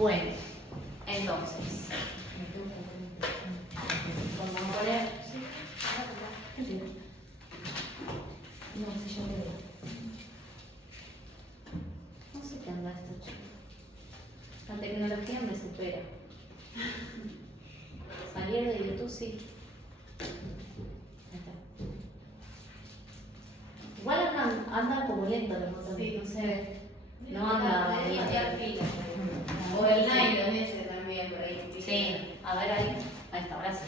Bueno, entonces, vamos a poner... No sé, yo me veo. No sé qué anda esto, chicos. La tecnología me supera. Salir de YouTube, sí. Ahí está. Igual andan como lento los botones, Sí. no sé. No anda. O el nylon ese también por ahí. Sí, a ver ahí. Ahí está, ahora sí.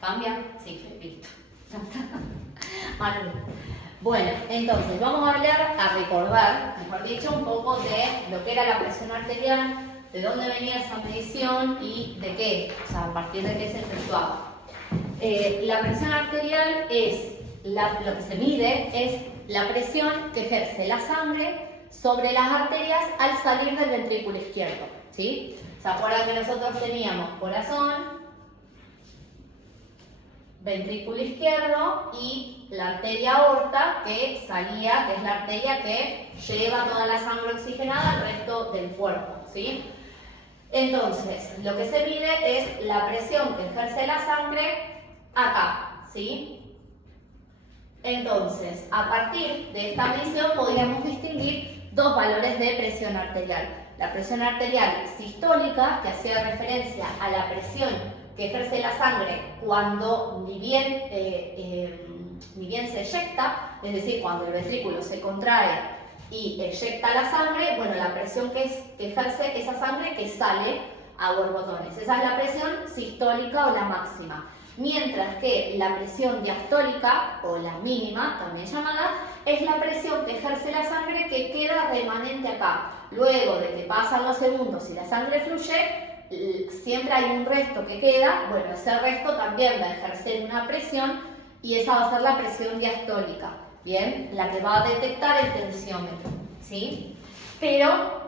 ¿Cambia? Sí, listo. Ya está. Vale. Bueno, entonces vamos a hablar, a recordar, mejor dicho, un poco de lo que era la presión arterial, de dónde venía esa medición y de qué, o sea, a partir de qué se efectuaba. La presión arterial es, lo que se mide es la presión que ejerce la sangre sobre las arterias al salir del ventrículo izquierdo, ¿sí? ¿Se acuerdan que nosotros teníamos corazón, ventrículo izquierdo y la arteria aorta que salía, que es la arteria que lleva toda la sangre oxigenada al resto del cuerpo, ¿sí? Entonces, lo que se mide es la presión que ejerce la sangre acá, ¿sí? Entonces, a partir de esta medición podríamos distinguir dos valores de presión arterial. La presión arterial sistólica, que hacía referencia a la presión que ejerce la sangre cuando ni bien se eyecta, es decir, cuando el ventrículo se contrae y eyecta la sangre, bueno, la presión que ejerce esa sangre que sale a borbotones. Esa es la presión sistólica o la máxima. Mientras que la presión diastólica, o la mínima, también llamada, es la presión que ejerce la sangre que queda remanente acá. Luego de que pasan los segundos y la sangre fluye, siempre hay un resto que queda. Bueno, ese resto también va a ejercer una presión y esa va a ser la presión diastólica, ¿bien? La que va a detectar el tensiómetro, ¿sí? Pero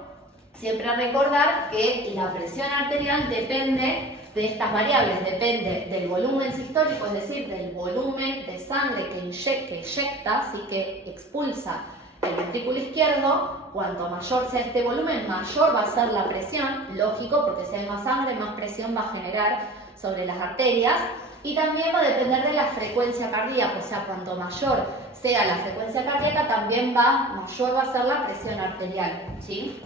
siempre recordar que la presión arterial depende de estas variables, depende del volumen sistólico, es decir, del volumen de sangre que eyecta, ¿sí? Que expulsa el ventrículo izquierdo. Cuanto mayor sea este volumen, mayor va a ser la presión, lógico, porque si hay más sangre, más presión va a generar sobre las arterias. Y también va a depender de la frecuencia cardíaca, o sea, cuanto mayor sea la frecuencia cardíaca, también mayor va a ser la presión arterial, ¿sí?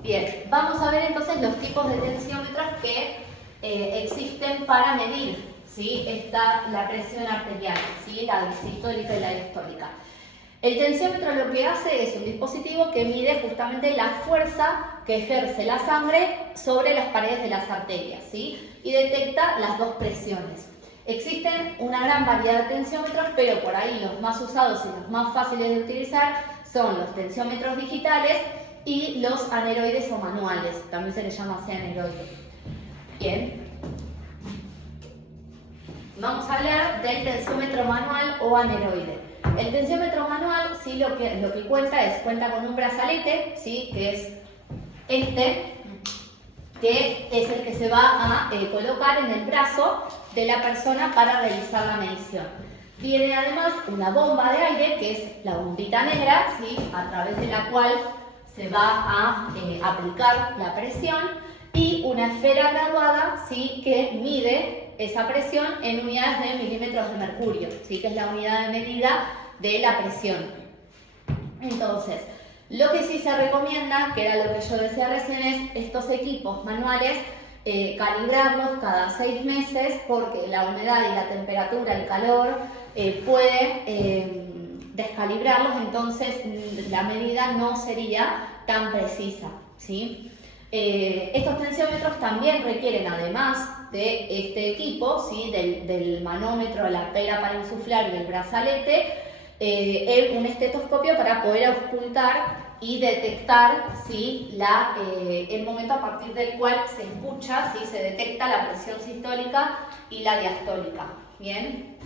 Bien, vamos a ver entonces los tipos de tensiómetros que existen para medir, ¿sí? La presión arterial, ¿sí? La sistólica y la diastólica. El tensiómetro lo que hace es un dispositivo que mide justamente la fuerza que ejerce la sangre sobre las paredes de las arterias, ¿sí? Y detecta las dos presiones. Existen una gran variedad de tensiómetros, pero por ahí los más usados y los más fáciles de utilizar son los tensiómetros digitales y los aneroides o manuales, también se les llama así aneroide. Bien. Vamos a hablar del tensiómetro manual o aneroide. El tensiómetro manual, sí, lo que cuenta con un brazalete, ¿sí? Que es este, que es el que se va a colocar en el brazo de la persona para realizar la medición. Tiene además una bomba de aire, que es la bombita negra, ¿sí? A través de la cual se va a aplicar la presión, y una esfera graduada, ¿sí? Que mide esa presión en unidades de milímetros de mercurio, ¿sí? Que es la unidad de medida de la presión. Entonces, lo que sí se recomienda, que era lo que yo decía recién, es estos equipos manuales, calibrarlos cada 6 meses, porque la humedad y la temperatura, el calor, puede descalibrarlos, entonces la medida no sería tan precisa, ¿sí? Estos tensiómetros también requieren, además de este equipo, ¿sí? del manómetro, la pera para insuflar y el brazalete, un estetoscopio para poder auscultar y detectar, ¿sí? El momento a partir del cual se escucha, ¿sí? Se detecta la presión sistólica y la diastólica. ¿Bien?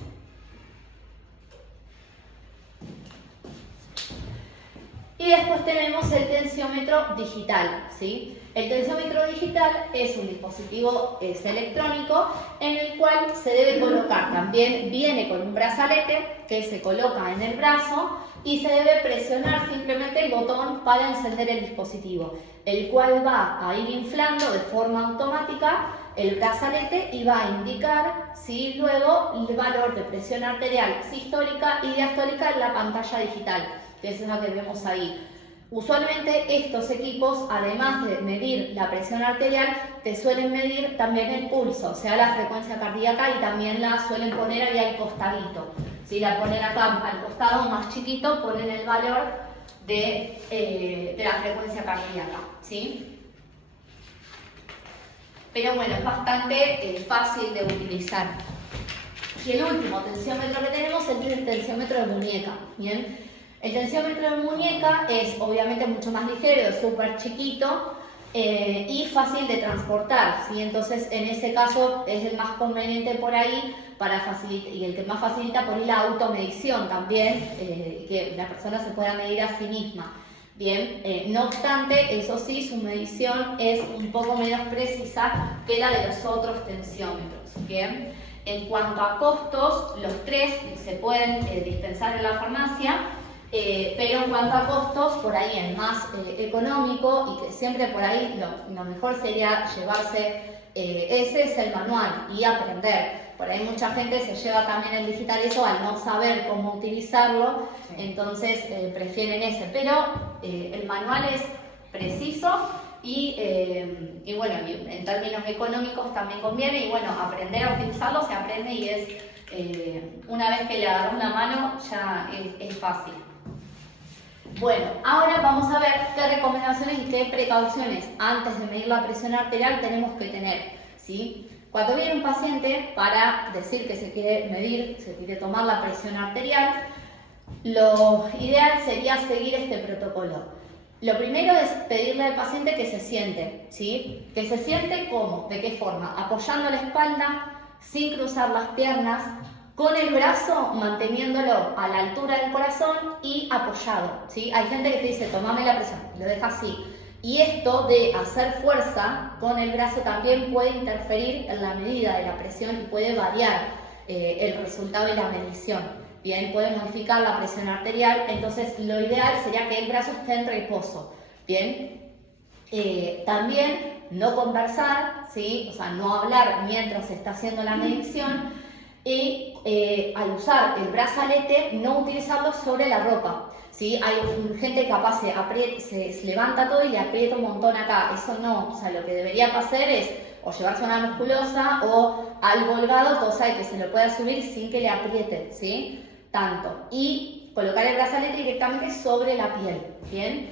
Y después tenemos el tensiómetro digital, ¿sí? El tensiómetro digital es un dispositivo electrónico en el cual se debe colocar, también viene con un brazalete que se coloca en el brazo, y se debe presionar simplemente el botón para encender el dispositivo, el cual va a ir inflando de forma automática el brazalete y va a indicar, ¿sí?, luego el valor de presión arterial sistólica y diastólica en la pantalla digital, que es lo que vemos ahí. Usualmente estos equipos, además de medir la presión arterial, te suelen medir también el pulso, o sea, la frecuencia cardíaca, y también la suelen poner ahí al costadito. Si la ponen acá al costado más chiquito, ponen el valor de la frecuencia cardíaca, ¿sí? Pero bueno, es bastante fácil de utilizar. Y el último tensiómetro que tenemos es el tensiómetro de muñeca, ¿bien? El tensiómetro de muñeca es obviamente mucho más ligero, es súper chiquito y fácil de transportar, ¿sí? Entonces en ese caso es el más conveniente por ahí para facilitar, y el que más facilita por ahí la automedición también, que la persona se pueda medir a sí misma. Bien, no obstante, eso sí, su medición es un poco menos precisa que la de los otros tensiómetros. Bien, en cuanto a costos, los tres se pueden dispensar en la farmacia. Pero en cuanto a costos, por ahí el más económico, y que siempre por ahí lo mejor sería llevarse ese, es el manual y aprender. Por ahí mucha gente se lleva también el digital, eso al no saber cómo utilizarlo, entonces prefieren ese. Pero el manual es preciso y bueno, en términos económicos también conviene, y bueno, aprender a utilizarlo se aprende, y es una vez que le agarras una mano ya es fácil. Bueno, ahora vamos a ver qué recomendaciones y qué precauciones antes de medir la presión arterial tenemos que tener, ¿sí? Cuando viene un paciente para decir que se quiere medir, se quiere tomar la presión arterial, lo ideal sería seguir este protocolo. Lo primero es pedirle al paciente que se siente, ¿sí? Que se siente ¿cómo? ¿De qué forma? Apoyando la espalda, sin cruzar las piernas, con el brazo manteniéndolo a la altura del corazón y apoyado, ¿sí? Hay gente que te dice, tomame la presión, lo deja así. Y esto de hacer fuerza con el brazo también puede interferir en la medida de la presión y puede variar el resultado de la medición. Bien, puede modificar la presión arterial, entonces lo ideal sería que el brazo esté en reposo. Bien, también no conversar, ¿sí? O sea, no hablar mientras se está haciendo la medición. Y al usar el brazalete, no utilizarlo sobre la ropa, ¿sí? Hay gente que capaz se levanta todo y le aprieta un montón acá. Eso no, o sea, lo que debería hacer es o llevarse una musculosa o algo holgado, cosa de que se lo pueda subir sin que le apriete, ¿sí? Tanto. Y colocar el brazalete directamente sobre la piel, ¿bien?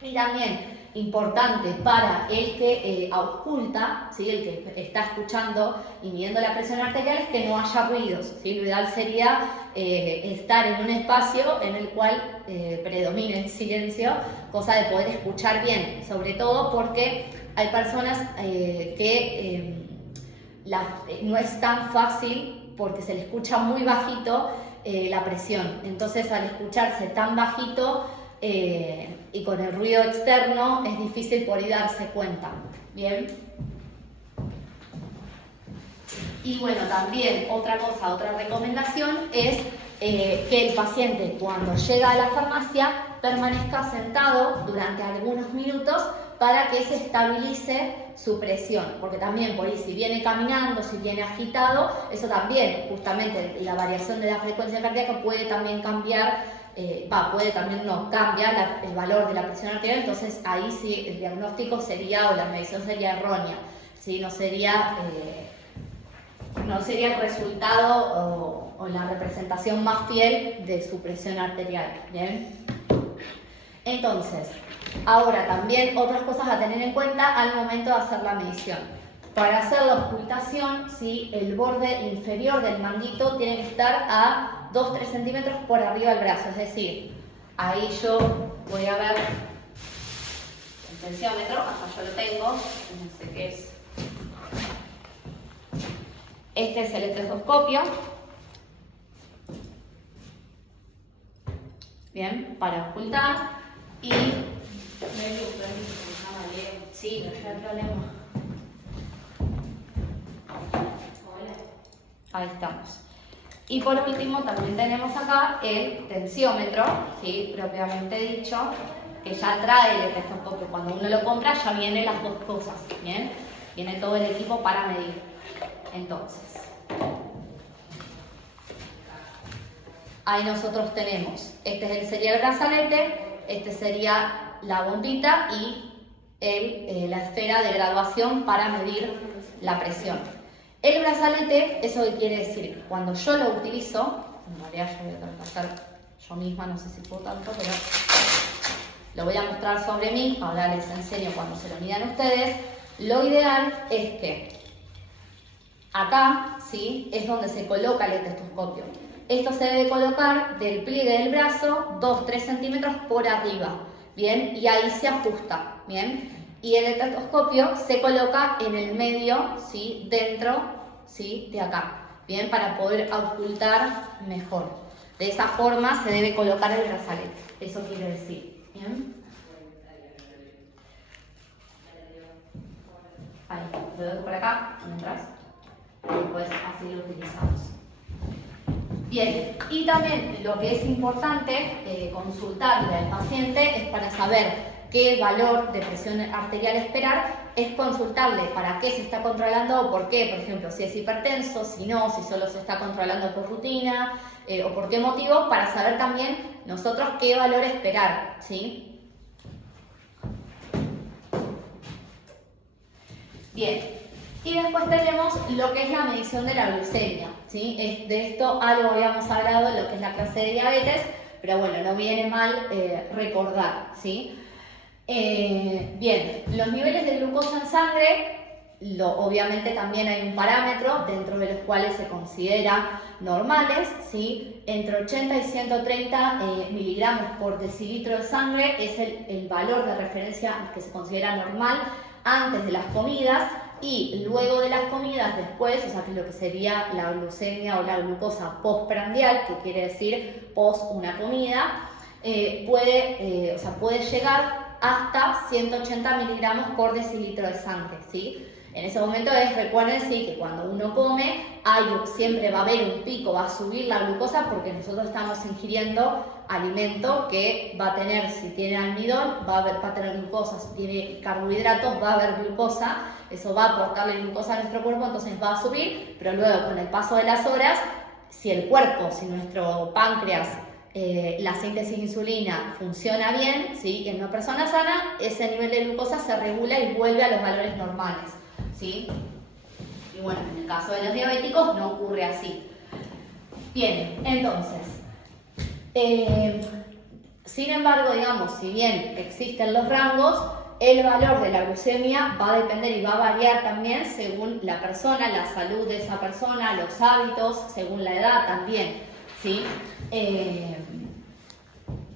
Y también importante para el que ausculta, ¿sí? El que está escuchando y midiendo la presión arterial, es que no haya ruidos, ¿sí? Lo ideal sería estar en un espacio en el cual predomine el silencio, cosa de poder escuchar bien, sobre todo porque hay personas que no es tan fácil porque se le escucha muy bajito la presión. Entonces, al escucharse tan bajito y con el ruido externo, es difícil por ahí darse cuenta. Bien. Y bueno, también otra recomendación es que el paciente, cuando llega a la farmacia, permanezca sentado durante algunos minutos para que se estabilice su presión, porque también por ahí si viene caminando, si viene agitado, eso también, justamente la variación de la frecuencia cardíaca puede también cambiar, cambia el valor de la presión arterial, entonces ahí sí el diagnóstico sería, o la medición sería errónea, ¿sí? No sería el resultado o la representación más fiel de su presión arterial, ¿bien? Entonces, ahora también otras cosas a tener en cuenta al momento de hacer la medición. Para hacer la auscultación, ¿sí? El borde inferior del manguito tiene que estar a 2-3 centímetros por arriba del brazo, es decir, ahí yo voy a ver el tensiómetro, acá yo lo tengo, no sé qué es. Este es el estetoscopio. Bien, para ocultar y... Sí, no hay problema. Ahí estamos. Y por último también tenemos acá el tensiómetro, ¿sí? Propiamente dicho, que ya trae el estetoscopio. Cuando uno lo compra ya vienen las dos cosas, ¿bien? Viene todo el equipo para medir. Entonces, ahí nosotros tenemos, sería el brazalete, este sería la bombita y la esfera de graduación para medir la presión. El brazalete, ¿eso qué quiere decir? Cuando yo lo utilizo, en realidad yo voy a tener que hacer yo misma, no sé si puedo tanto, pero lo voy a mostrar sobre mí, ahora les enseño cuando se lo midan ustedes. Lo ideal es que acá, ¿sí? Es donde se coloca el estetoscopio. Esto se debe colocar del pliegue del brazo 2-3 centímetros por arriba, ¿bien? Y ahí se ajusta, ¿bien? Y el estetoscopio se coloca en el medio, ¿sí? Dentro, ¿sí? De acá, ¿bien? Para poder ocultar mejor. De esa forma se debe colocar el brazalete, eso quiere decir, ¿bien? Ahí, lo dejo por acá, mientras, y después así lo utilizamos. Bien, y también lo que es importante consultarle al paciente es para saber qué valor de presión arterial esperar, es consultarle para qué se está controlando o por qué, por ejemplo, si es hipertenso, si no, si solo se está controlando por rutina o por qué motivo, para saber también nosotros qué valor esperar, ¿sí? Bien. Y después tenemos lo que es la medición de la glucemia, ¿sí? De esto algo habíamos hablado en lo que es la clase de diabetes, pero bueno, no viene mal recordar, ¿sí? Bien, los niveles de glucosa en sangre, obviamente también hay un parámetro dentro de los cuales se considera normales, ¿sí? Entre 80 y 130 miligramos por decilitro de sangre es el valor de referencia que se considera normal antes de las comidas. Y luego de las comidas después, o sea, que es lo que sería la glucemia o la glucosa postprandial, que quiere decir post una comida, puede llegar hasta 180 miligramos por decilitro de sangre, ¿sí? En ese momento recuerden, sí, que cuando uno come, siempre va a haber un pico, va a subir la glucosa porque nosotros estamos ingiriendo alimento que va a tener, si tiene almidón, va a tener glucosa, si tiene carbohidratos, va a haber glucosa, eso va a aportarle glucosa a nuestro cuerpo, entonces va a subir, pero luego con el paso de las horas, si el cuerpo, si nuestro páncreas, la síntesis de insulina funciona bien, ¿sí? En una persona sana, ese nivel de glucosa se regula y vuelve a los valores normales, ¿sí? Y bueno, en el caso de los diabéticos no ocurre así. Bien, entonces, sin embargo, digamos, si bien existen los rangos, el valor de la glucemia va a depender y va a variar también según la persona, la salud de esa persona, los hábitos, según la edad también, ¿sí?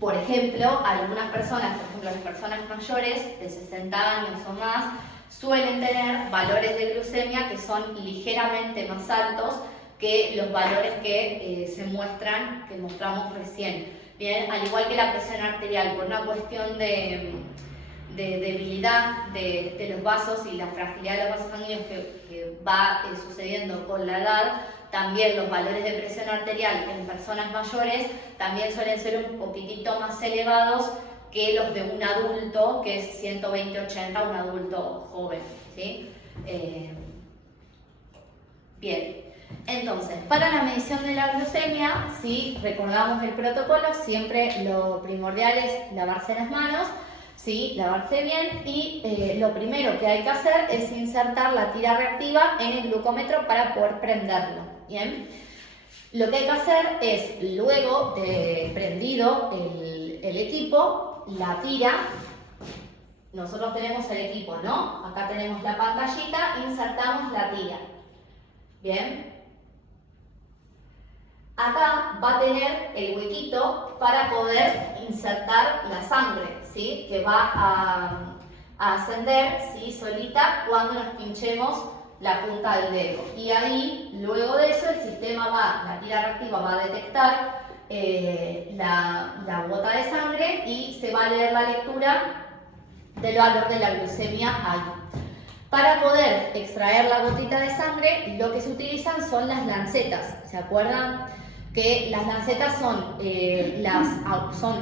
Por ejemplo, algunas personas, por ejemplo, las personas mayores de 60 años o más, suelen tener valores de glucemia que son ligeramente más altos que los valores que que mostramos recién. Bien, al igual que la presión arterial, por una cuestión de debilidad de los vasos y la fragilidad de los vasos sanguíneos que va sucediendo con la edad, también los valores de presión arterial en personas mayores también suelen ser un poquitito más elevados que los de un adulto, que es 120-80, un adulto joven, ¿sí? Bien, entonces, para la medición de la glucemia, si recordamos el protocolo, siempre lo primordial es lavarse las manos, ¿sí? Lavarse bien y lo primero que hay que hacer es insertar la tira reactiva en el glucómetro para poder prenderlo, ¿bien? Lo que hay que hacer es, luego de prendido el equipo, la tira, nosotros tenemos el equipo, ¿no? Acá tenemos la pantallita, insertamos la tira, ¿bien? Acá va a tener el huequito para poder insertar la sangre, ¿sí? Que va a ascender, ¿sí? Solita cuando nos pinchemos la punta del dedo. Y ahí, luego de eso, el sistema la tira reactiva va a detectar la gota de sangre y se va a leer la lectura del valor de la glucemia ahí. Para poder extraer la gotita de sangre, lo que se utilizan son las lancetas. ¿Se acuerdan? Que las lancetas son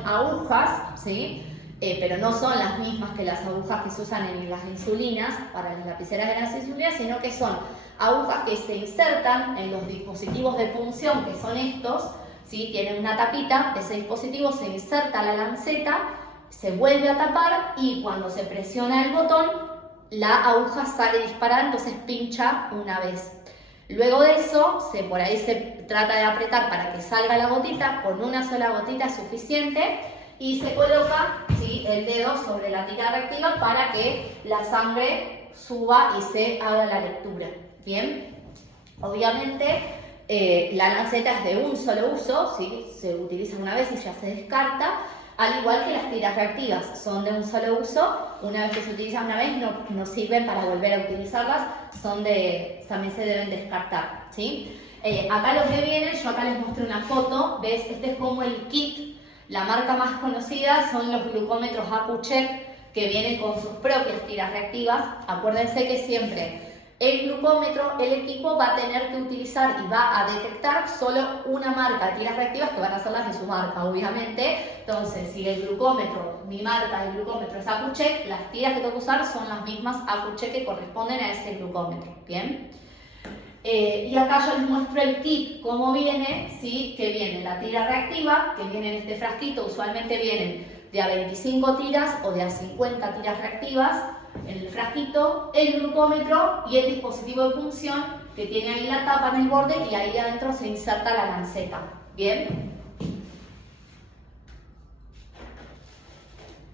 agujas, ¿sí? Pero no son las mismas que las agujas que se usan en las insulinas, para las lapiceras de las insulinas, sino que son agujas que se insertan en los dispositivos de punción, que son estos, ¿sí? Tienen una tapita, ese dispositivo se inserta la lanceta, se vuelve a tapar y cuando se presiona el botón, la aguja sale disparada, entonces pincha una vez. Luego de eso, por ahí se trata de apretar para que salga la gotita, con una sola gotita es suficiente y se coloca, ¿sí?, el dedo sobre la tira reactiva para que la sangre suba y se haga la lectura. Bien, obviamente la lanceta es de un solo uso, ¿sí? Se utiliza una vez y ya se descarta, al igual que las tiras reactivas son de un solo uso, una vez que se utilizan una vez no sirven para volver a utilizarlas, también se deben descartar, ¿sí? Acá lo que viene, yo acá les mostré una foto, ¿ves? Este es como el kit, la marca más conocida son los glucómetros Accu-Chek, que vienen con sus propias tiras reactivas. Acuérdense que siempre el glucómetro, el equipo va a tener que utilizar y va a detectar solo una marca de tiras reactivas que van a ser las de su marca, obviamente. Entonces, si el glucómetro, mi marca de glucómetro es Accu-Chek, las tiras que tengo que usar son las mismas Accu-Chek que corresponden a ese glucómetro, ¿bien? Y acá yo les muestro el kit, cómo viene, ¿sí? Que viene la tira reactiva, que viene en este frasquito, usualmente vienen de a 25 tiras o de a 50 tiras reactivas, en el frasquito, el glucómetro y el dispositivo de punción que tiene ahí la tapa en el borde y ahí adentro se inserta la lanceta. ¿Bien?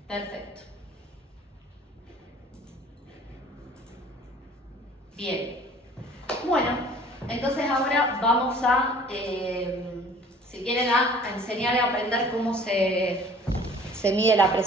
Perfecto. Bien. Bueno, entonces ahora vamos a, si quieren, a enseñar y aprender cómo se mide la presión.